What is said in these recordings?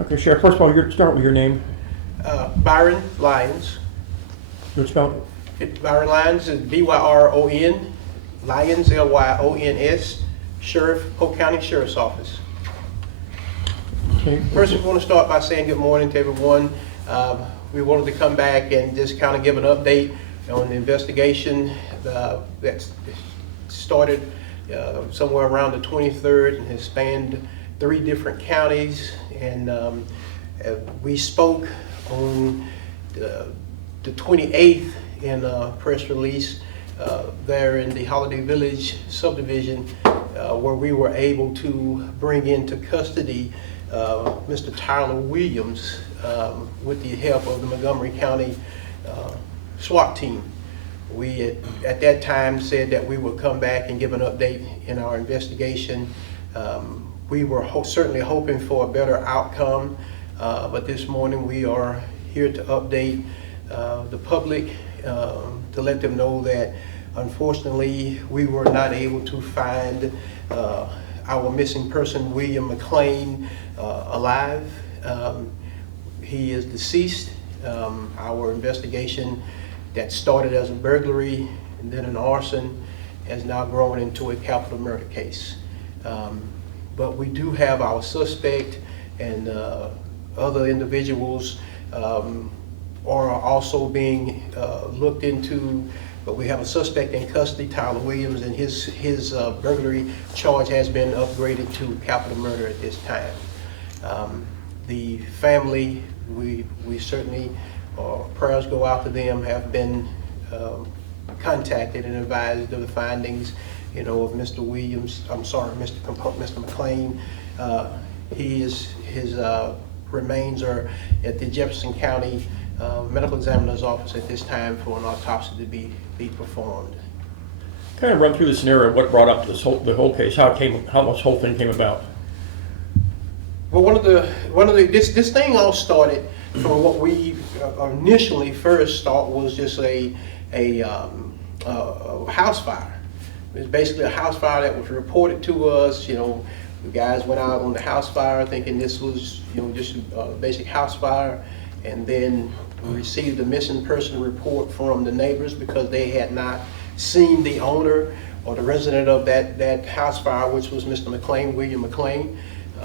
Okay, Sheriff, first of all, start with your name. Byron Lyons. You spell Byron Lyons is B-Y-R-O-N, Lyons, L-Y-O-N-S, Sheriff, Polk County Sheriff's Office. okay. First, we want to start by saying good morning to everyone. We wanted to come back and just kind of give an update on the investigation that started somewhere around the 23rd and has spanned 3 different counties. And we spoke on the 28th in a press release there in the Holiday Village Subdivision, where we were able to bring into custody Mr. Tyler Williams with the help of the Montgomery County SWAT team. We at that time said that we would come back and give an update in our investigation. We were certainly hoping for a better outcome, but this morning we are here to update the public to let them know that unfortunately we were not able to find our missing person, William McClain, alive. He is deceased. Our investigation that started as a burglary and then an arson has now grown into a capital murder case. But we do have our suspect, and other individuals are also being looked into. But we have a suspect in custody, Tyler Williams, and his burglary charge has been upgraded to capital murder at this time. The family, we certainly, prayers go out to them, have been contacted and advised of the findings, of Mr. Williams. I'm sorry, Mr. McClain. His remains are at the Jefferson County Medical Examiner's Office at this time for an autopsy to be performed. Kind of run through the scenario, what brought up the whole case, how this whole thing came about. Well, this thing all started from what we initially first thought was just a house fire. It was basically a house fire that was reported to us. The guys went out on the house fire thinking this was, just a basic house fire, and then we received a missing person report from the neighbors because they had not seen the owner or the resident of that house fire, which was Mr. McClain, William McClain.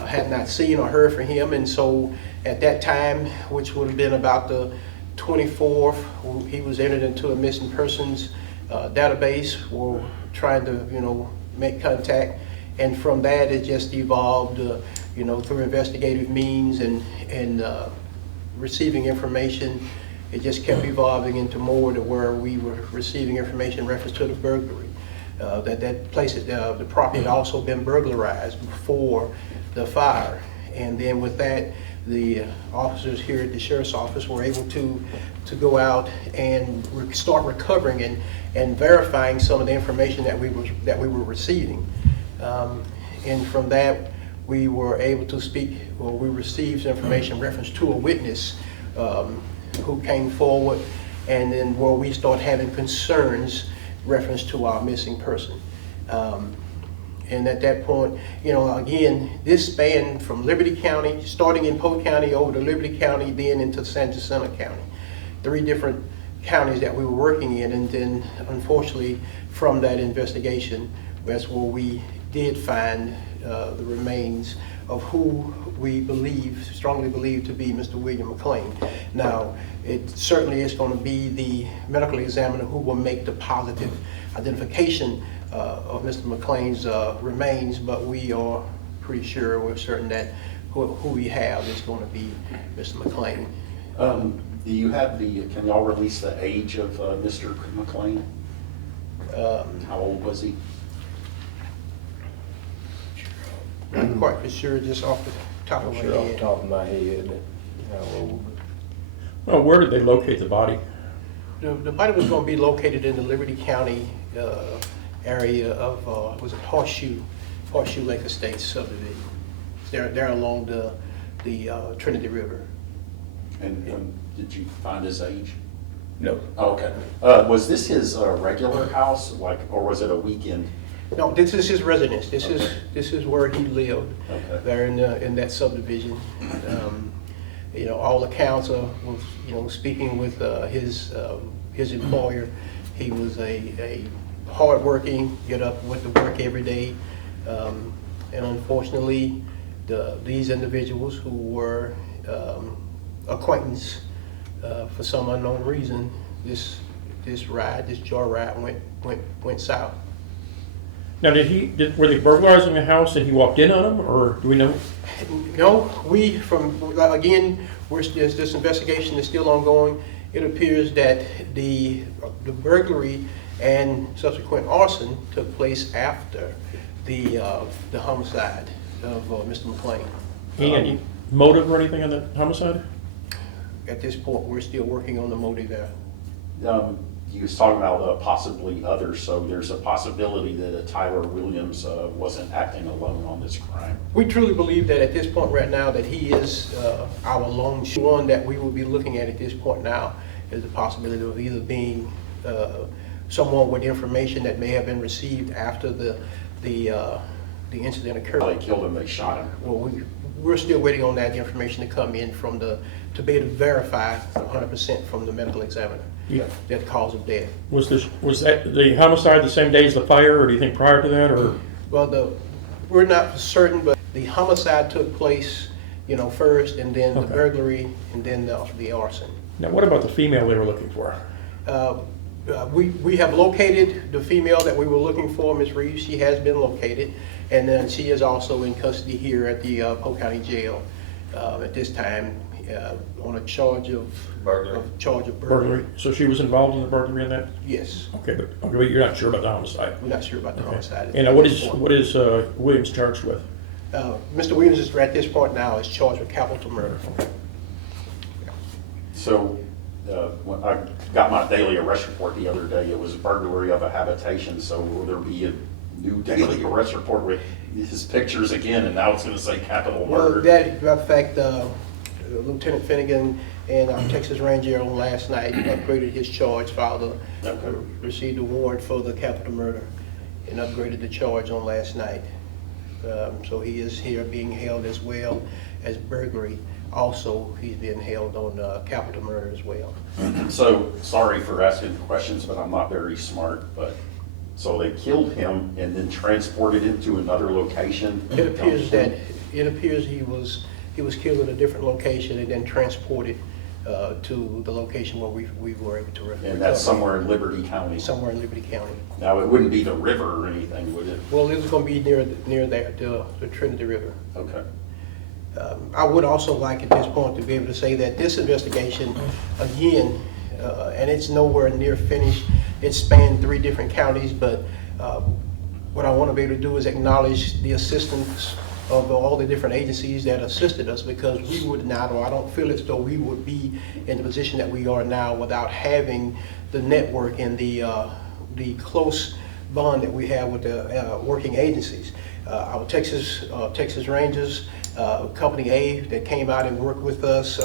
Had not seen or heard from him, and so at that time, which would have been about the 24th, he was entered into a missing persons database. We're trying to, make contact, and from that it just evolved, through investigative means and receiving information. It just kept evolving into more to where we were receiving information in reference to the burglary. That place, the property had also been burglarized before the fire, and then with that, the officers here at the Sheriff's Office were able to go out and start recovering and verifying some of the information that we were receiving, and from that we were able to speak, or we received information in reference to a witness who came forward, and then where we start having concerns reference to our missing person. And at that point, again, this spanned from Liberty County, starting in Polk County over to Liberty County, then into San Jacinto County. 3 different counties that we were working in, and then unfortunately from that investigation, that's where we did find the remains of who we strongly believe to be Mr. William McClain. Now, it certainly is going to be the medical examiner who will make the positive identification of Mr. McClain's remains, but we are pretty sure, we're certain that who we have is going to be Mr. McClain. Do you have can y'all release the age of Mr. McClain? How old was he? Not quite for sure, just off the top of my Off the head. top of my head, how old? Well, where did they locate the body? The body was going to be located in the Liberty County area of, was it Horseshoe Lake Estates Subdivision. They're along the Trinity River. And did you find his age? No. Oh, okay. Was this his regular house, or was it a weekend No, this is his residence. This is where he lived. Okay. There in that subdivision. You know, all accounts of, you know, speaking with his employer, he was a hardworking, get up, went to work every day, and unfortunately, these individuals who were acquaintance, for some unknown reason, this joyride went south. Now, were they burglarizing the house and he walked in on them, or do we know? No, again, this investigation is still ongoing. It appears that the burglary and subsequent arson took place after the homicide of Mr. McClain. Any motive or anything on the homicide? At this point, we're still working on the motive there. You was talking about possibly others, so there's a possibility that Tyler Williams wasn't acting alone on this crime. We truly believe that at this point right now that he is our lone one that we will be looking at this point now is the possibility of either being someone with information that may have been received after the incident occurred. They killed him, they shot him. Well, we're still waiting on that information to come in to be able to verify 100% from the medical examiner. Yeah. That cause of death. Was that the homicide the same day as the fire, or do you think prior to that, or? Well, we're not for certain, but the homicide took place, you know, first, and then the burglary, and then the arson. Now, what about the female they were looking for? We have located the female that we were looking for, Ms. Reeves. She has been located, and then she is also in custody here at the Polk County Jail at this time on a charge of burglary. So she was involved in the burglary in that? Yes. Okay, but you're not sure about the homicide? We're not sure about the homicide. And what is Williams charged with? Mr. Williams is at this point now is charged with capital murder. So when I got my daily arrest report the other day, it was burglary of a habitation. So will there be a new daily arrest report with his pictures again, and now it's going to say capital murder? Well, in fact, Lieutenant Finnegan and our Texas Ranger on last night upgraded his charge, received a warrant for the capital murder, and upgraded the charge on last night. So he is here being held as well as burglary. Also, he's being held on capital murder as well. So, sorry for asking questions, but I'm not very smart, but, so they killed him and then transported him to another location? It appears he was killed at a different location and then transported to the location where we were able to recover. And that's somewhere in Liberty County? Somewhere in Liberty County. Now, it wouldn't be the river or anything, would it? Well, it was going to be near there, the Trinity River. Okay. I would also like at this point to be able to say that this investigation, again, and it's nowhere near finished. It spanned 3 different counties, but what I want to be able to do is acknowledge the assistance of all the different agencies that assisted us, because we would not, or I don't feel as though we would be in the position that we are now without having the network and the close bond that we have with the working agencies. Our Texas Rangers, Company A, that came out and worked with us,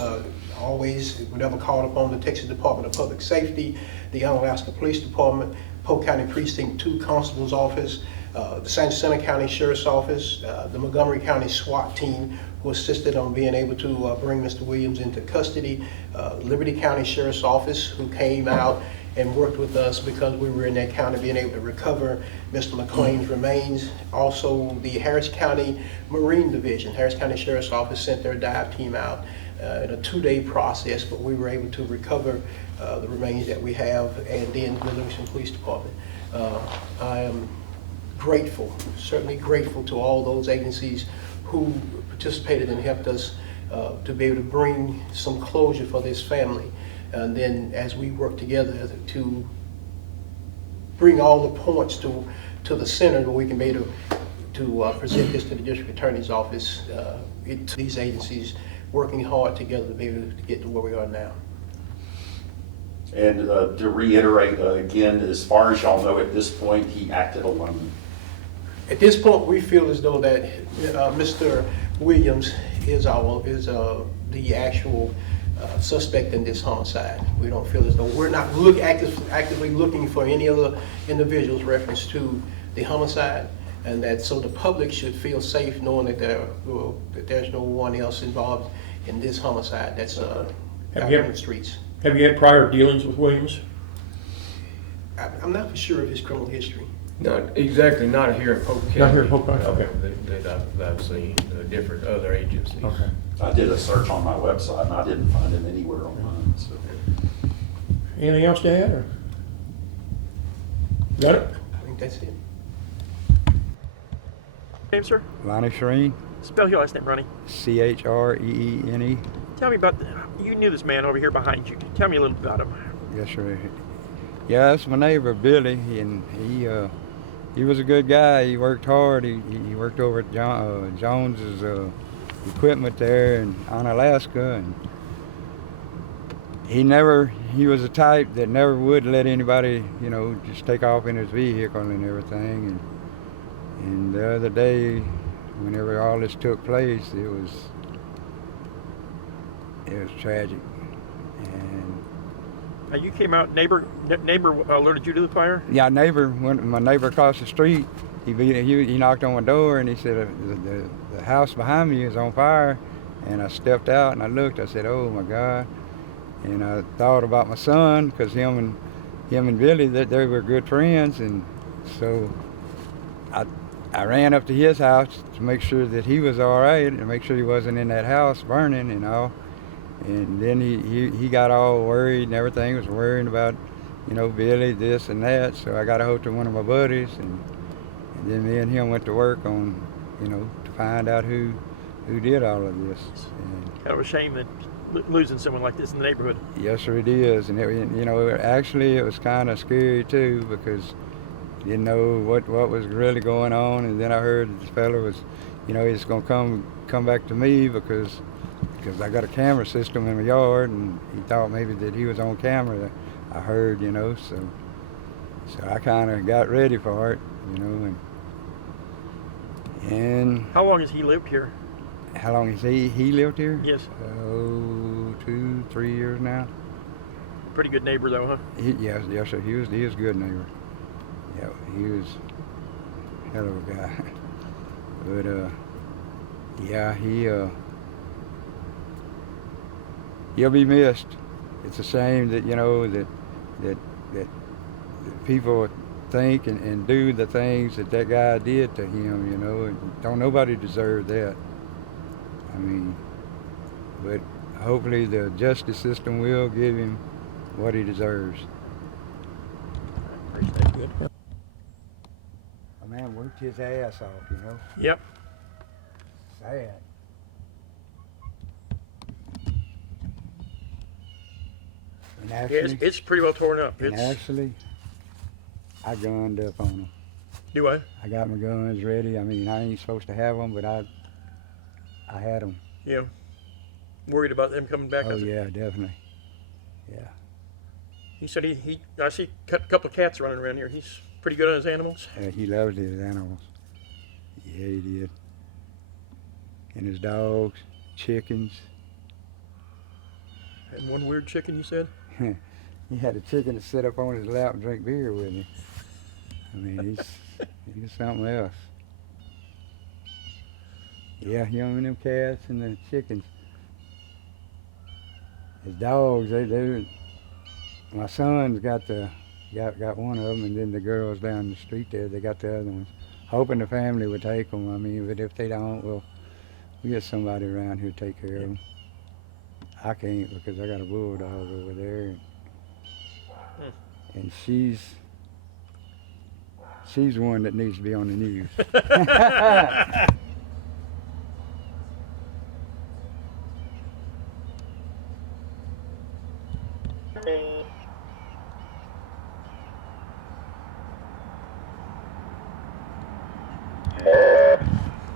always, whenever called upon, the Texas Department of Public Safety, the Onalaska Police Department, Polk County Precinct 2 Constable's Office, the San Jacinto County Sheriff's Office, the Montgomery County SWAT team, who assisted on being able to bring Mr. Williams into custody, Liberty County Sheriff's Office, who came out and worked with us because we were in that county being able to recover Mr. McClain's remains. Also, the Harris County Marine Division, Harris County Sheriff's Office sent their dive team out in a 2-day process, but we were able to recover the remains that we have, and then the Livingston Police Department. I am grateful, certainly grateful to all those agencies who participated and helped us to be able to bring some closure for this family. And then as we work together to bring all the points to the center where we can be able to present this to the district attorney's office, these agencies working hard together to be able to get to where we are now. And to reiterate again, as far as y'all know at this point, he acted alone? At this point, we feel as though that Mr. Williams is the actual suspect in this homicide. We don't feel as though we're not actively looking for any other individuals reference to the homicide, and that so the public should feel safe knowing that there's no one else involved in this homicide that's out you- on the streets. Have you had prior dealings with Williams? I'm not for sure of his criminal history. Not exactly, not here in Polk County. Not here in Polk County, okay. That I've seen, different other agencies. Okay. I did a search on my website and I didn't find him anywhere online, so. Anything else to add, or? Got it? I think that's it. Name, sir? Lonnie Chreene, Spell your last name, Ronnie. Chreene. Tell me about, you knew this man over here behind you. Tell me a little about him. Yes, sir. Yeah, that's my neighbor Billy, and he was a good guy. He worked hard. He worked over at Jones's equipment there in Onalaska, and he was a type that never would let anybody, just take off in his vehicle and everything. And the other day, whenever all this took place, it was tragic. And Now you came out, neighbor alerted you to the fire? yeah, my neighbor across the street, he knocked on my door and he said, the house behind me is on fire. And I stepped out and I looked, I said, oh my God. And I thought about my son, because him and Billy, they were good friends. And so I ran up to his house to make sure that he was all right and make sure he wasn't in that house burning and all. And then he got all worried and everything, was worrying about, Billy, this and that. So I got a hold of one of my buddies, and then me and him went to work on, to find out who did all of this. And Kind of a shame that losing someone like this in the neighborhood. yes, sir, it is. And actually it was kind of scary too, because you didn't know what was really going on. And then I heard this fella was, he's gonna come back to me because I got a camera system in my yard, and he thought maybe that he was on camera. I heard, so I kind of got ready for it, and How long has he lived here? how long has he lived here? Yes. Oh, 2-3 years now. Pretty good neighbor though, huh? Yes, sir. He was a good neighbor. Yeah, he was a hell of a guy. But yeah, he'll be missed. It's a shame that that people think and do the things that guy did to him. And don't nobody deserve that. I mean, but hopefully the justice system will give him what he deserves. Good. A man worked his ass off, Yep. Sad. And Yeah, actually, it's pretty well torn up. I gunned up on him. Do I? I got my guns ready. I mean, I ain't supposed to have them, but I had them. Yeah. Worried about them coming back? Oh yeah, definitely. Yeah. He said I see a couple of cats running around here. He's pretty good on his animals. He loved his animals. Yeah, he did. And his dogs, chickens. And one weird chicken, you said? He had a chicken to sit up on his lap and drink beer with him. I mean, he's something else. Yeah, him and them cats and the chickens. His dogs, my son's got one of them, and then the girls down the street there, they got the other ones. Hoping the family would take them. I mean, but if they don't, well, we get somebody around here to take care of them. I can't, because I got a bulldog over there, and she's one that needs to be on the news.